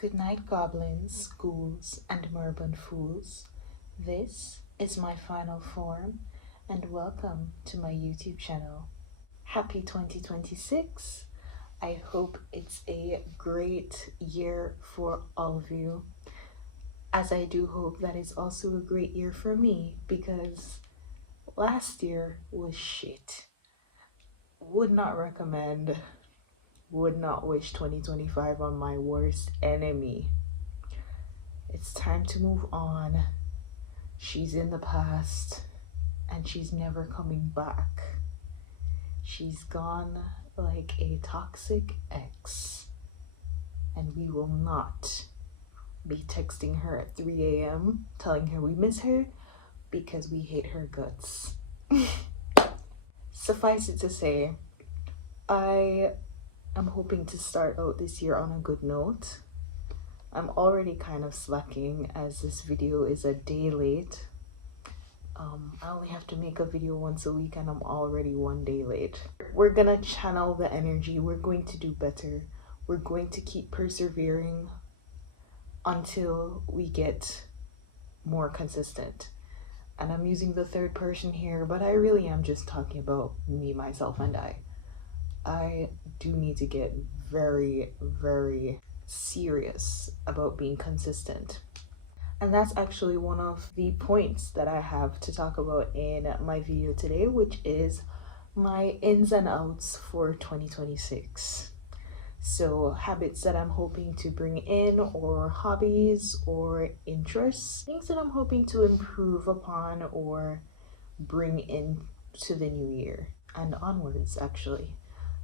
Good night, goblins, ghouls, and moribund fools. This is my final form, and welcome to my YouTube channel. Happy 2026! I hope it's a great year for all of you, as I do hope that it's also a great year for me, because last year was shit. Would not recommend, would not wish 2025 on my worst enemy. It's time to move on. She's in the past and she's never coming back. She's gone like a toxic ex, and we will not be texting her at 3 a.m. telling her we miss her because we hate her guts. Suffice it to say, I am hoping to start out this year on a good note. I'm already kind of slacking as this video is a day late. I only have to make a video once a week and I'm already 1 day late. We're gonna channel the energy. We're going to do better. We're going to keep persevering until we get more consistent. And I'm using the third person here, but I really am just talking about me, myself, and I. I do need to get very, very serious about being consistent. And that's actually one of the points that I have to talk about in my video today, which is my ins and outs for 2026. So habits that I'm hoping to bring in, or hobbies or interests, things that I'm hoping to improve upon or bring in to the new year and onwards, actually.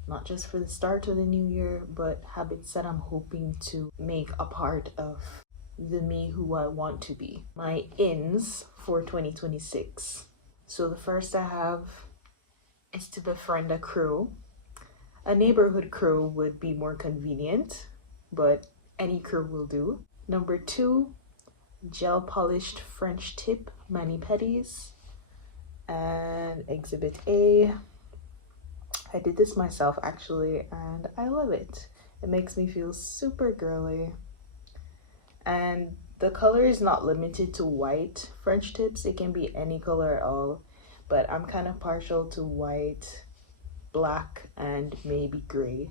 Not just for the start of the new year, but habits that I'm hoping to make a part of the me who I want to be. My ins for 2026. So the first I have is to befriend a crew. A neighborhood crew would be more convenient, but any crew will do. Number 2, gel polished French tip mani-pedis. And exhibit A, I did this myself actually, and I love it. It makes me feel super girly. And the color is not limited to white French tips. It can be any color at all, but I'm kind of partial to white, black, and maybe gray.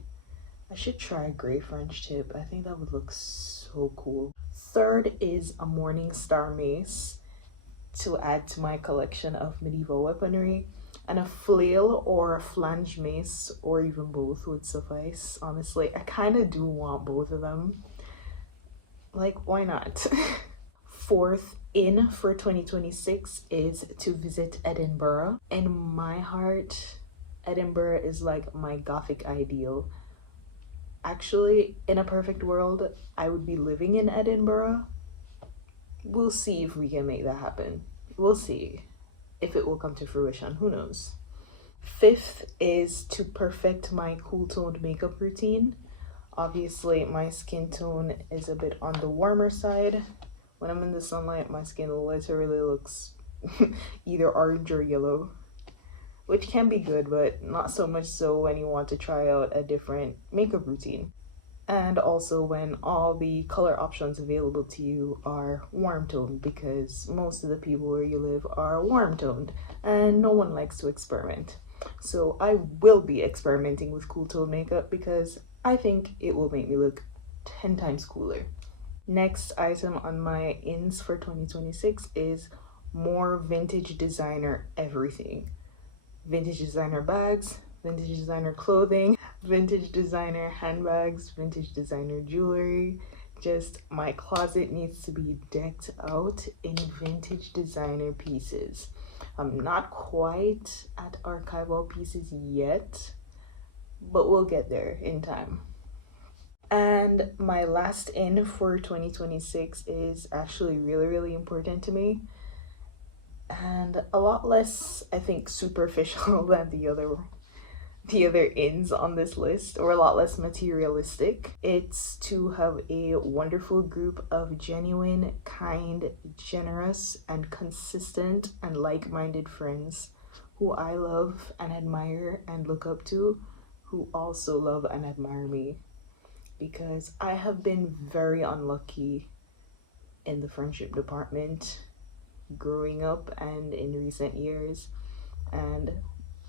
I should try gray French tip. I think that would look so cool. Third is a morning star mace to add to my collection of medieval weaponry. And a flail or a flange mace, or even both, would suffice. Honestly, I kind of do want both of them. Like, why not? Fourth in for 2026 is to visit Edinburgh. In my heart, Edinburgh is like my gothic ideal. Actually, in a perfect world, I would be living in Edinburgh. We'll see if we can make that happen. We'll see if it will come to fruition. Who knows? Fifth is to perfect my cool toned makeup routine. Obviously, my skin tone is a bit on the warmer side. When I'm in the sunlight, my skin literally looks either orange or yellow, which can be good, but not so much so when you want to try out a different makeup routine. And also when all the color options available to you are warm toned, because most of the people where you live are warm toned and no one likes to experiment. So I will be experimenting with cool tone makeup because I think it will make me look 10 times cooler. Next item on my ins for 2026 is more vintage designer everything. Vintage designer bags, vintage designer clothing, vintage designer handbags, vintage designer jewelry. Just my closet needs to be decked out in vintage designer pieces. I'm not quite at archival pieces yet, but we'll get there in time. And my last in for 2026 is actually really, really important to me, and a lot less, I think, superficial than the other ins on this list, or a lot less materialistic. It's to have a wonderful group of genuine, kind, generous, and consistent and like-minded friends who I love and admire and look up to, who also love and admire me. because I have been very unlucky in the friendship department growing up and in recent years. And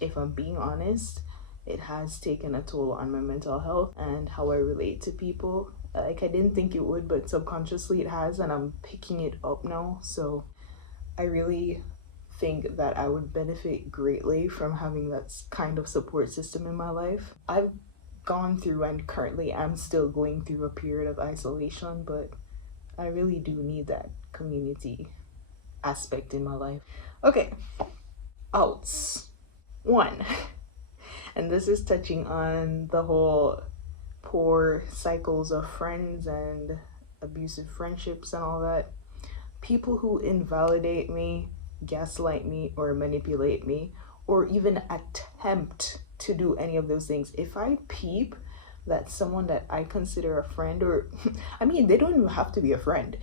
if I'm being honest, it has taken a toll on my mental health and how I relate to people. Like, I didn't think it would, but subconsciously it has, and I'm picking it up now. So I really think that I would benefit greatly from having that kind of support system in my life. I've gone through and currently am still going through a period of isolation, but I really do need that community aspect in my life. Okay, outs. One, and this is touching on the whole poor cycles of friends and abusive friendships and all that. People who invalidate me, gaslight me, or manipulate me, or even attempt to do any of those things. If I peep that someone that I consider a friend, or I mean, they don't even have to be a friend.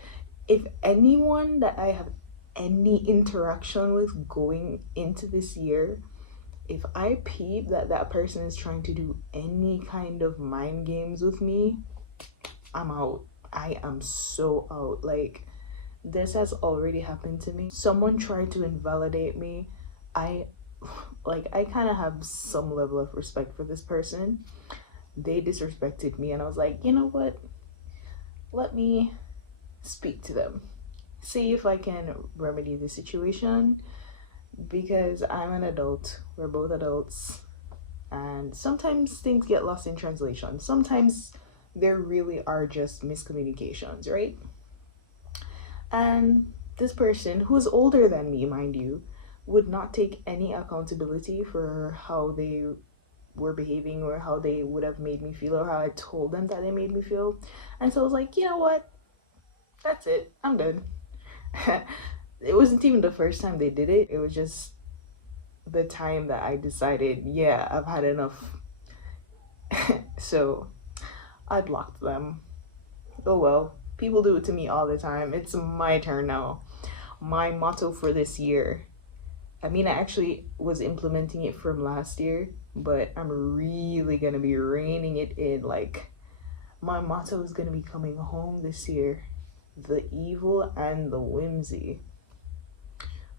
If anyone that I have any interaction with going into this year, if I peep that that person is trying to do any kind of mind games with me, I'm out. I am so out. Like, this has already happened to me. Someone tried to invalidate me. I kind of have some level of respect for this person. They disrespected me, and I was like, you know what? Let me speak to them. See if I can remedy the situation, because I'm an adult. We're both adults. And sometimes things get lost in translation. Sometimes there really are just miscommunications, right? And this person, who's older than me, mind you, would not take any accountability for how they were behaving or how they would have made me feel or how I told them that they made me feel. And so I was like, you know what? That's it. I'm done. It wasn't even the first time they did it. It was just the time that I decided, yeah, I've had enough. So I blocked them. Oh well, people do it to me all the time. It's my turn now. My motto for this year, I mean, I actually was implementing it from last year, but I'm really gonna be reining it in. Like, my motto is gonna be coming home this year: the evil and the whimsy.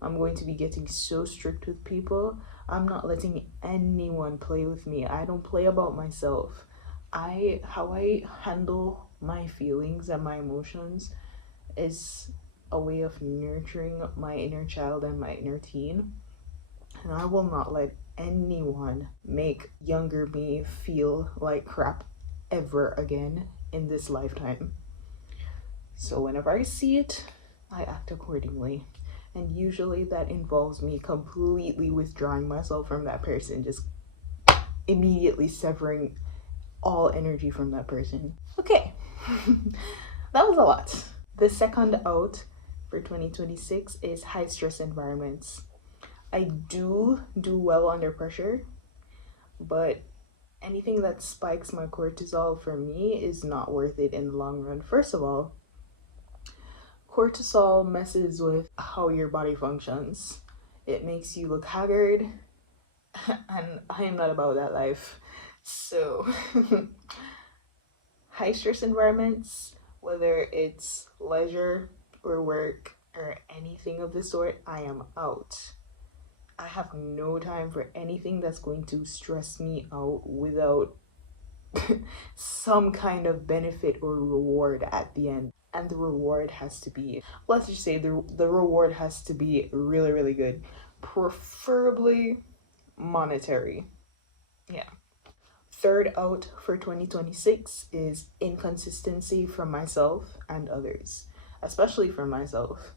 I'm going to be getting so strict with people. I'm not letting anyone play with me. I don't play about myself. How I handle my feelings and my emotions is a way of nurturing my inner child and my inner teen. And I will not let anyone make younger me feel like crap ever again in this lifetime. So whenever I see it, I act accordingly. And usually that involves me completely withdrawing myself from that person, just immediately severing all energy from that person. Okay, that was a lot. The second out for 2026 is high stress environments. I do well under pressure, but anything that spikes my cortisol for me is not worth it in the long run. First of all, cortisol messes with how your body functions. It makes you look haggard, and I am not about that life. So, high stress environments, whether it's leisure or work or anything of the sort, I am out. I have no time for anything that's going to stress me out without some kind of benefit or reward at the end. And the reward has to be, let's just say the reward has to be really, really good, preferably monetary. Yeah. Third out for 2026 is inconsistency from myself and others, especially from myself.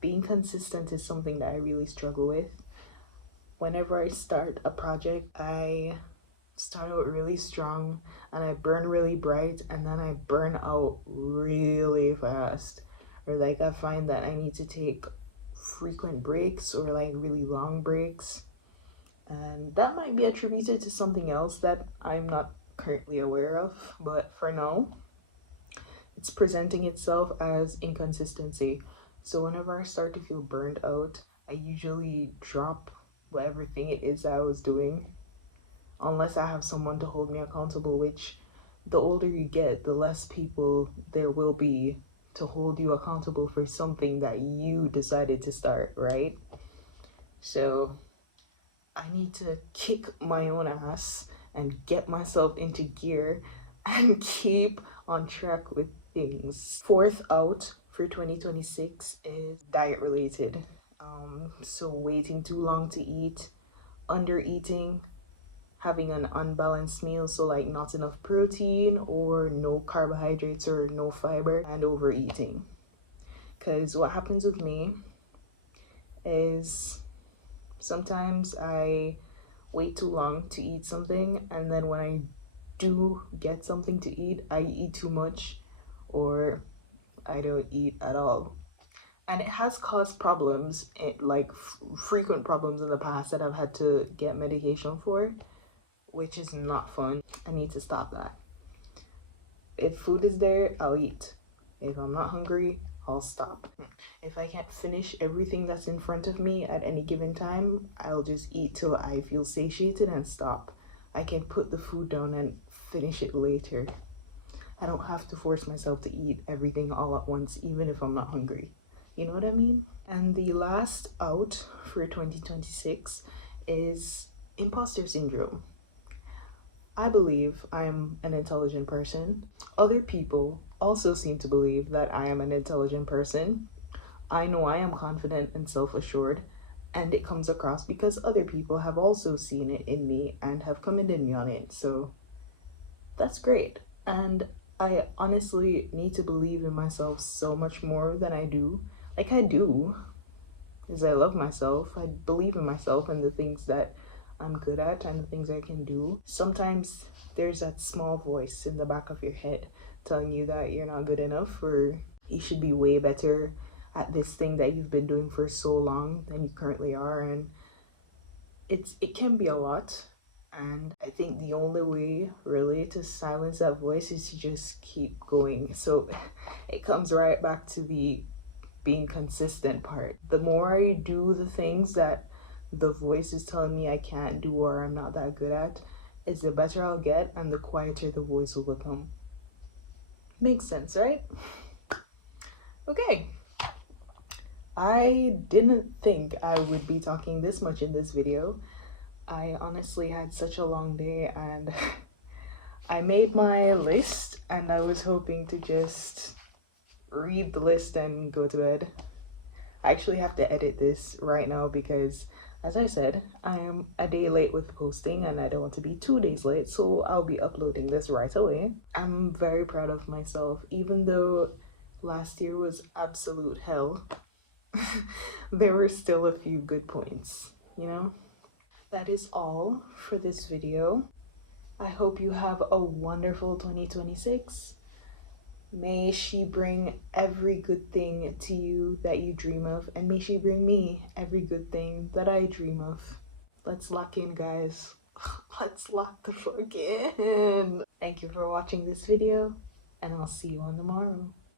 Being consistent is something that I really struggle with. Whenever I start a project, I start out really strong and I burn really bright, and then I burn out really fast. Or like, I find that I need to take frequent breaks or like really long breaks. And that might be attributed to something else that I'm not currently aware of, but for now, it's presenting itself as inconsistency. So whenever I start to feel burned out, I usually drop whatever thing it is that I was doing, unless I have someone to hold me accountable, which the older you get, the less people there will be to hold you accountable for something that you decided to start, right? So I need to kick my own ass and get myself into gear and keep on track with things. Fourth out for 2026 is diet related. So waiting too long to eat, under eating, having an unbalanced meal, so like not enough protein or no carbohydrates or no fiber, and overeating. Because what happens with me is sometimes I wait too long to eat something, and then when I do get something to eat, I eat too much or I don't eat at all. And it has caused problems, frequent problems in the past that I've had to get medication for, which is not fun. I need to stop that. If food is there, I'll eat. If I'm not hungry, I'll stop. If I can't finish everything that's in front of me at any given time, I'll just eat till I feel satiated and stop. I can put the food down and finish it later. I don't have to force myself to eat everything all at once, even if I'm not hungry. You know what I mean? And the last out for 2026 is imposter syndrome. I believe I'm an intelligent person. Other people also seem to believe that I am an intelligent person. I know I am confident and self-assured, and it comes across because other people have also seen it in me and have commended me on it. So that's great. And I honestly need to believe in myself so much more than I do. Like I do, because I love myself. I believe in myself and the things that I'm good at and the things I can do. Sometimes there's that small voice in the back of your head telling you that you're not good enough or you should be way better at this thing that you've been doing for so long than you currently are, and it can be a lot. And I think the only way really to silence that voice is to just keep going. So it comes right back to the being consistent part. The more I do the things that the voice is telling me I can't do or I'm not that good at, is the better I'll get and the quieter the voice will become. Makes sense, right? Okay. I didn't think I would be talking this much in this video. I honestly had such a long day and I made my list and I was hoping to just read the list and go to bed. I actually have to edit this right now because, as I said, I am a day late with posting and I don't want to be 2 days late, so I'll be uploading this right away. I'm very proud of myself, even though last year was absolute hell. There were still a few good points, you know? That is all for this video. I hope you have a wonderful 2026. May she bring every good thing to you that you dream of, and may she bring me every good thing that I dream of. Let's lock in, guys. Let's lock the fuck in. Thank you for watching this video, and I'll see you on tomorrow.